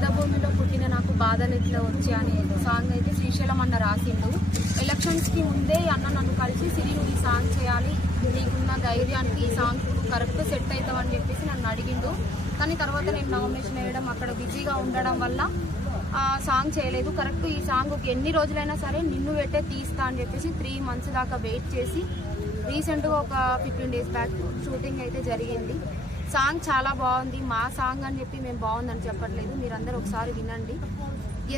వేదభూమిలో పుట్టిన నాకు బాధలు ఎట్లా వచ్చాయి అనే సాంగ్ అయితే శ్రీశైలం అన్న రాసిండు. ఎలక్షన్స్కి ముందే అన్న నన్ను కలిసి సిరి నువ్వు ఈ సాంగ్ చేయాలి, నీకున్న ధైర్యానికి ఈ సాంగ్ కరెక్ట్ సెట్ అవుతావని చెప్పేసి నన్ను అడిగిండు. కానీ తర్వాత నేను నామినేషన్ వేయడం అక్కడ బిజీగా ఉండడం వల్ల ఆ సాంగ్ చేయలేదు. కరెక్ట్ ఈ సాంగ్ ఎన్ని రోజులైనా సరే నిన్ను పెట్టే తీస్తా అని చెప్పేసి 3 months దాకా వెయిట్ చేసి రీసెంట్గా ఒక 15 days బ్యాక్ షూటింగ్ అయితే జరిగింది. సాంగ్ చాలా బాగుంది. మా సాంగ్ అని చెప్పి మేము బాగుందని చెప్పట్లేదు, మీరందరూ ఒకసారి వినండి.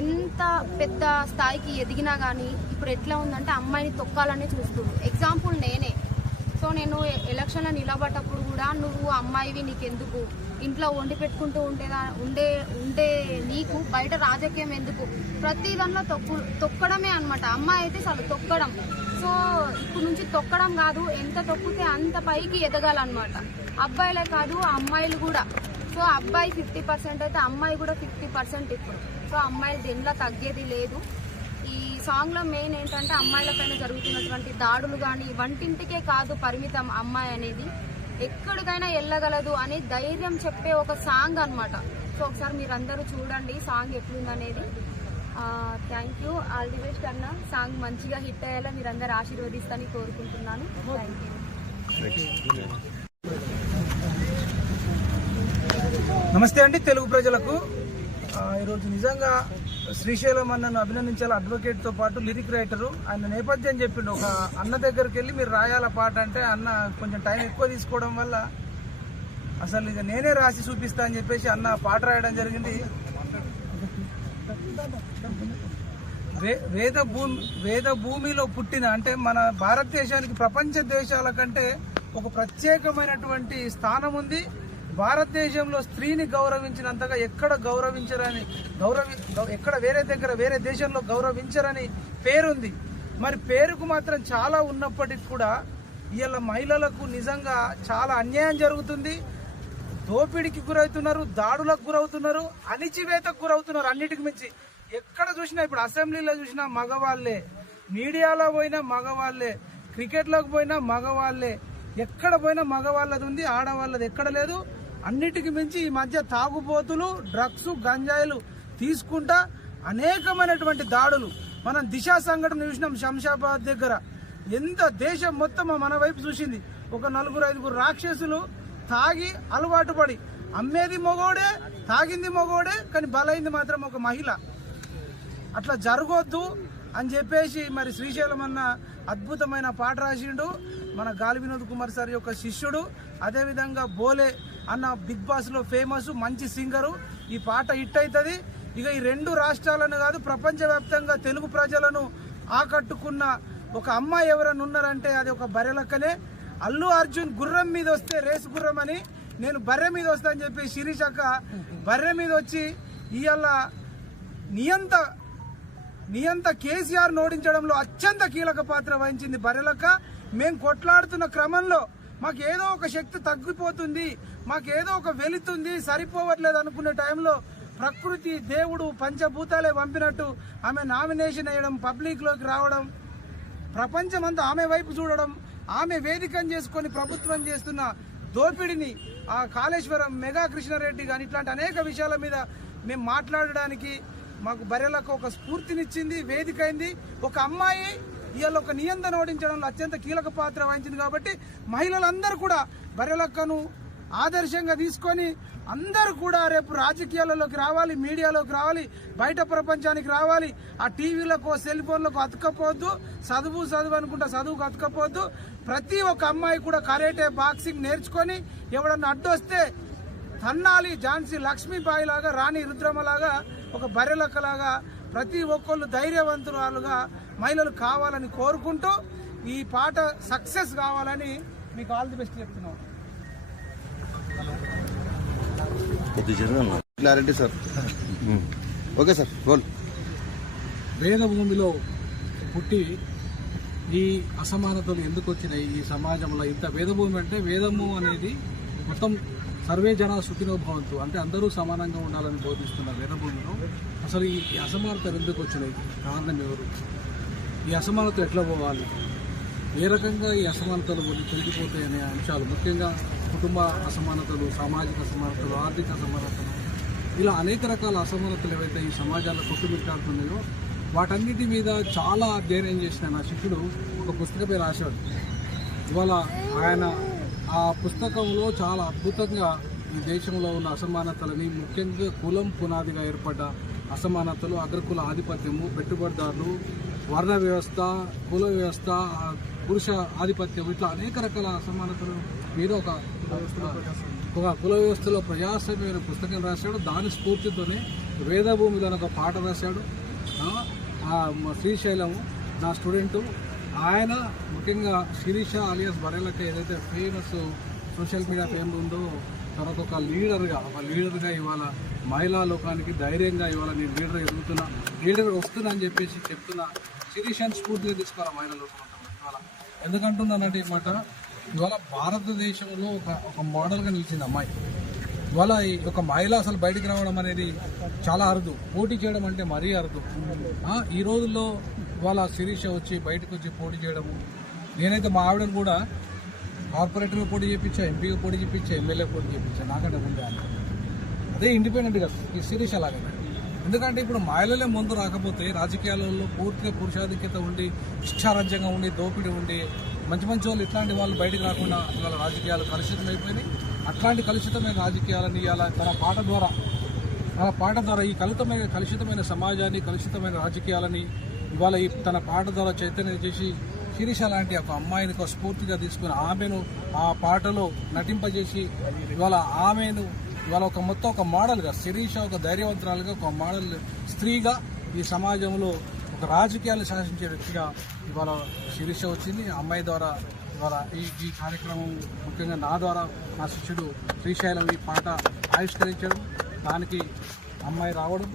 ఎంత పెద్ద స్థాయికి ఎదిగినా కానీ ఇప్పుడు ఎట్లా ఉందంటే అమ్మాయిని తొక్కాలని చూస్తుంది. ఎగ్జాంపుల్ నేనే. సో నేను ఎలక్షన్లో నిలబడ్డప్పుడు కూడా నువ్వు అమ్మాయివి నీకెందుకు, ఇంట్లో వండి పెట్టుకుంటూ ఉండే నీకు బయట రాజకీయం ఎందుకు, ప్రతి దానిలో తొక్కడమే అనమాట. అమ్మాయి అయితే అసలు తొక్కడం. సో ఇప్పుడు నుంచి తొక్కడం కాదు, ఎంత తొక్కితే అంత పైకి ఎదగాలన్నమాట. అబ్బాయిలే కాదు అమ్మాయిలు కూడా. సో అబ్బాయి 50% అయితే అమ్మాయి కూడా 50% ఇప్పుడు. సో అమ్మాయి దేనిలో తగ్గేది లేదు. ఈ సాంగ్లో మెయిన్ ఏంటంటే అమ్మాయిలపైన జరుగుతున్నటువంటి దాడులు కానీ వంటింటికే కాదు పరిమితం అమ్మాయి అనేది, ఎక్కడికైనా వెళ్ళగలదు అని ధైర్యం చెప్పే ఒక సాంగ్ అనమాట. సో ఒకసారి మీరందరూ చూడండి సాంగ్ ఎట్లుందనేది. Thank you, all the best అన్న. సాంగ్ మంచిగా హిట్ అయ్యేలా మీరందరూ ఆశీర్వదిస్తారని కోరుకుంటున్నాను. Thank you. నమస్తే అండి తెలుగు ప్రజలకు. ఈరోజు నిజంగా శ్రీశైలం అన్నను అభినందించాలి. అడ్వకేట్తో పాటు లిరిక్ రైటరు. ఆయన నేపథ్యం చెప్పిండు. ఒక అన్న దగ్గరికి వెళ్ళి మీరు రాయాల పాట అంటే అన్న కొంచెం టైం ఎక్కువ తీసుకోవడం వల్ల అసలు ఇక నేనే రాసి చూపిస్తా అని చెప్పేసి అన్న పాట రాయడం జరిగింది. వేద భూమిలో పుట్టిన అంటే మన భారతదేశానికి ప్రపంచ దేశాల కంటే ఒక ప్రత్యేకమైనటువంటి స్థానం ఉంది. భారతదేశంలో స్త్రీని గౌరవించినంతగా ఎక్కడ గౌరవించరని ఎక్కడ వేరే దేశంలో గౌరవించరని పేరుంది. మరి పేరుకు మాత్రం చాలా ఉన్నప్పటికీ కూడా ఇవాళ మహిళలకు నిజంగా చాలా అన్యాయం జరుగుతుంది. దోపిడీకి గురవుతున్నారు, దాడులకు గురవుతున్నారు, అణిచివేతకు గురవుతున్నారు. అన్నిటికి మించి ఎక్కడ చూసినా ఇప్పుడు అసెంబ్లీలో చూసినా మగవాళ్లే, మీడియాలో పోయినా మగవాళ్లే, క్రికెట్లోకి పోయినా మగవాళ్లే, ఎక్కడ పోయినా మగవాళ్ళది ఉంది, ఆడవాళ్ళది ఎక్కడ లేదు. అన్నిటికి మించి ఈ మధ్య తాగుబోతులు, డ్రగ్స్, గంజాయిలు తీసుకుంటా అనేకమైనటువంటి దాడులు. మనం దిశ సంఘటన చూసినాం శంషాబాద్ దగ్గర. ఎంత దేశం మొత్తం మన వైపు చూసింది. ఒక 4-5 రాక్షసులు తాగి అలవాటు పడి అమ్మేది మగోడే, తాగింది మగోడే, కానీ బలైంది మాత్రం ఒక మహిళ. అట్లా జరగొద్దు అని చెప్పేసి మరి శ్రీశైలం అన్న అద్భుతమైన పాట రాసిండు. మన గాలి వినోద్ కుమార్ సార్ యొక్క శిష్యుడు. అదేవిధంగా బోలే అన్న బిగ్ బాస్ లో ఫేమస్, మంచి సింగరు. ఈ పాట హిట్ అవుతుంది. ఇక ఈ 2 రాష్ట్రాలను కాదు ప్రపంచవ్యాప్తంగా తెలుగు ప్రజలను ఆకట్టుకున్న ఒక అమ్మాయి ఎవరైనా ఉన్నారంటే అది ఒక బర్రెలక్కనే. అల్లు అర్జున్ గుర్రం మీద వస్తే రేసు గుర్రం అని, నేను బర్రె మీద వస్తా అని చెప్పి శిరీష్ అక్క బర్రె మీద వచ్చి ఇవాళ నియంత కేసీఆర్ ఓడించడంలో అత్యంత కీలక పాత్ర వహించింది బర్రెలక్క. మేము కొట్లాడుతున్న క్రమంలో మాకేదో ఒక శక్తి తగ్గిపోతుంది, మాకేదో ఒక వెళుతుంది, సరిపోవట్లేదు అనుకునే టైంలో ప్రకృతి దేవుడు పంచభూతాలే పంపినట్టు ఆమె నామినేషన్ వేయడం, పబ్లిక్లోకి రావడం, ప్రపంచమంతా ఆమె వైపు చూడడం, ఆమె వేదికను చేసుకొని ప్రభుత్వం చేస్తున్న దోపిడిని, ఆ కాళేశ్వరం, మెగా కృష్ణారెడ్డి కానీ ఇట్లాంటి అనేక విషయాల మీద మేము మాట్లాడడానికి మాకు బర్రెలకు ఒక స్ఫూర్తినిచ్చింది, వేదిక అయింది. ఒక అమ్మాయి ఇవాళ ఒక నియంత్రణ ఓడించడంలో అత్యంత కీలక పాత్ర వహించింది. కాబట్టి మహిళలందరూ కూడా బర్రెలక్కను ఆదర్శంగా తీసుకొని అందరూ కూడా రేపు రాజకీయాలలోకి రావాలి, మీడియాలోకి రావాలి, బయట ప్రపంచానికి రావాలి. ఆ టీవీలకు, సెల్ ఫోన్లకు అతుకపోవద్దు. చదువు అనుకుంటా చదువుకు అతుకపోవద్దు. ప్రతి ఒక్క అమ్మాయి కూడా కరాటే, బాక్సింగ్ నేర్చుకొని ఎవడన్నా అడ్డొస్తే తన్నాలి. ఝాన్సీ లక్ష్మీబాయి లాగా, రాణి రుద్రమలాగా, ఒక బర్రెలక్కలాగా ప్రతి ఒక్కళ్ళు ధైర్యవంతురాలుగా మహిళలు కావాలని కోరుకుంటూ ఈ పాట సక్సెస్ కావాలని మీకు ఆల్ ది బెస్ట్ చెప్తున్నాం. Clarity sir. Okay sir. Role. వేదభూమిలో పుట్టి ఈ అసమానతలు ఎందుకు వచ్చినాయి ఈ సమాజంలో? ఇంత వేదభూమి అంటే వేదము అనేది మొత్తం సర్వే జన సుఖినో భవంతు అంటే అందరూ సమానంగా ఉండాలని బోధిస్తున్న వేదభూమిలో అసలు ఈ అసమానతలు ఎందుకు వచ్చినాయి? కారణం ఎవరు? ఈ అసమానతలు ఎట్లా పోవాలి? ఏ రకంగా ఈ అసమానతలు తొలగిపోతాయి అనే అంశాలు, ముఖ్యంగా కుటుంబ అసమానతలు, సామాజిక అసమానతలు, ఆర్థిక అసమానతలు, ఇలా అనేక రకాల అసమానతలు ఏవైతే ఈ సమాజాల్లో కొట్టుమిట్టాడుతున్నాయో వాటన్నిటి మీద చాలా అధ్యయనం చేసిన నా శిష్యుడు ఒక పుస్తకమే రాశాడు. ఇవాళ ఆయన ఆ పుస్తకంలో చాలా అద్భుతంగా ఈ దేశంలో ఉన్న అసమానతలని, ముఖ్యంగా కులం పునాదిగా ఏర్పడ్డ అసమానతలు, అగ్రకుల ఆధిపత్యము, పెట్టుబడిదారులు, వర్ణ వ్యవస్థ, కుల వ్యవస్థ, పురుష ఆధిపత్యం, ఇట్లా అనేక రకాల అసమానతల మీద ఒక కుల వ్యవస్థలో ప్రజాస్వామ్యమైన పుస్తకం రాశాడు. దాని స్ఫూర్తితోనే వేదభూమిలో ఒక పాట రాశాడు. శ్రీశైలము నా స్టూడెంటు, ఆయన ముఖ్యంగా శిరీష అలియాస్ బరేలక ఏదైతే ఫేమస్ సోషల్ మీడియా ఫేమ్ ఉందో తనకు ఒక లీడర్గా ఇవాళ మహిళా లోకానికి ధైర్యంగా ఇవాళ నేను లీడర్ వస్తున్నా అని చెప్పేసి చెప్తున్నా. శిరీషాన్ని స్ఫూర్తిగా తీసుకోవాలి మహిళా లోకం ఇవాళ. ఎందుకంటున్నానంటే ఈ మాట, ఇవాళ భారతదేశంలో ఒక మోడల్గా నిలిచింది అమ్మాయి. ఇవాళ ఒక మహిళ అసలు బయటికి రావడం అనేది చాలా అరుదు, పోటీ చేయడం అంటే మరీ అరుదు. ఈ రోజుల్లో ఇవాళ శిరీష వచ్చి బయటకు వచ్చి పోటీ చేయడము, నేనైతే మా ఆవిడను కూడా కార్పొరేటర్గా పోటీ చేయించా, ఎంపీగా పోటీ చేయించా, ఎమ్మెల్యే పోటీ చేయించా, నాకంటే ముందే అని. అదే ఇండిపెండెంట్గా ఈ శిరీష అలాగే. ఎందుకంటే ఇప్పుడు మహిళలే ముందు రాకపోతే రాజకీయాలలో పూర్తిగా పురుషాధిక్యత ఉండి, ఇష్టారాజ్యంగా ఉండి, దోపిడీ ఉండి, మంచి వాళ్ళు ఇట్లాంటి వాళ్ళు బయటకు రాకుండా ఇవాళ రాజకీయాలు కలుషితమైపోయినాయి. అట్లాంటి కలుషితమైన రాజకీయాలని ఇవాళ తన పాట ద్వారా ఈ కలుషితమైన సమాజాన్ని, కలుషితమైన రాజకీయాలని ఇవాళ తన పాట ద్వారా చైతన్యం చేసి శిరీష లాంటి ఒక అమ్మాయిని ఒక స్ఫూర్తిగా తీసుకుని ఆమెను ఆ పాటలో నటింపజేసి ఇవాళ ఆమెను ఇవాళ ఒక మోడల్గా, శిరీష ఒక ధైర్యవంతురాలుగా, ఒక మోడల్ స్త్రీగా ఈ సమాజంలో ఒక రాజకీయాలు శాసించే వ్యక్తిగా ఇవాళ శిరీష వచ్చింది. ఆ అమ్మాయి ద్వారా ఇవాళ ఈ కార్యక్రమం ముఖ్యంగా నా ద్వారా నా శిష్యుడు శ్రీశైలం ఈ పాట ఆవిష్కరించడం, దానికి అమ్మాయి రావడం,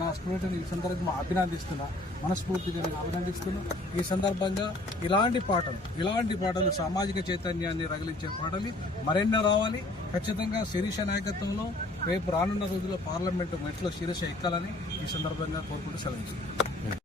నా స్టూడెంట్ని ఈ సందర్భంగా అభినందిస్తున్నా, మనస్ఫూర్తిగా నేను అభినందిస్తున్నా. ఈ సందర్భంగా ఇలాంటి పాటలు సామాజిక చైతన్యాన్ని రగిలించే పాటలు మరెన్నో రావాలి. ఖచ్చితంగా శిరీష నాయకత్వంలో రేపు రానున్న రోజుల్లో పార్లమెంటు మెట్లో శిరీష ఎక్కాలని ఈ సందర్భంగా కోరుకుంటూ సెలవు.